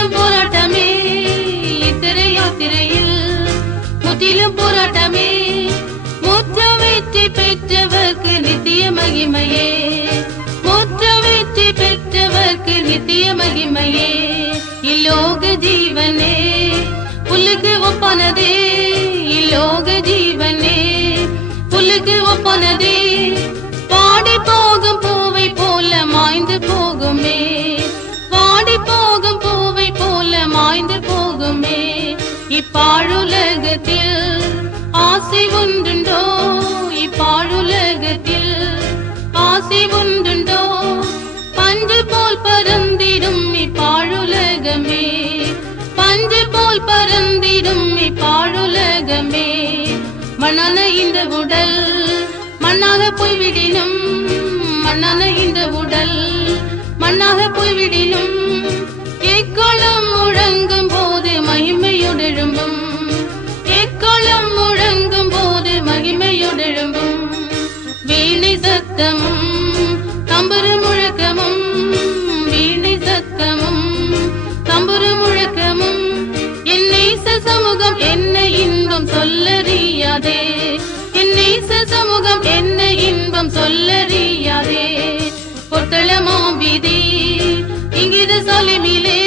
முற்றிலும் போராட்டமே இத்திரை யாத்திரையில் முற்றிலும் போராட்டமே முற்ற வெற்றி பெற்றவர்க்கு நித்திய மகிமையே முற்ற வெற்றி பெற்றவர்க்கு நித்திய மகிமையே இலோக ஜீவனே புல்லுக்கு ஒப்பானதே இலோக ஜீவனே புல்லுக்கு ஒப்பானதே பாடி போகும் பூவை போல மாய்ந்து போகுமே பாடி போகும் பூவை போல மாய்ந்து போகுமே இப்பாழுலகத்தில் ஆசை ஒன்றுண்டோ இப்பாழுலகத்தில் ஆசை ஒன்றுண்டோ பஞ்சு போல் பறந்திடும் இப்பாழுலகமே பஞ்சு போல் பறந்திடும் இப்பாழுலகமே மண்ணான இந்த உடல் மண்ணாக போய்விடினும் மண்ணான இந்த உடல் மண்ணாக போய்விடினும் எக்காலம் முழங்கும் போது மகிமையுடெழும்பும் எக்காலம் முழங்கும் போது மகிமையுடெழும்பும் வீணை சத்தமும் தம்புரு முழக்கமும் வீணை சத்தமும் தம்புரு முழக்கமும் என்னை சமூகம் என்ன இன்பம் சொல்லறியாதே என்னை சமூகம் என்ன இன்பம் சொல்லறியாதே பொத்தளமாம் வீதி இங்கிது சாலிமிலே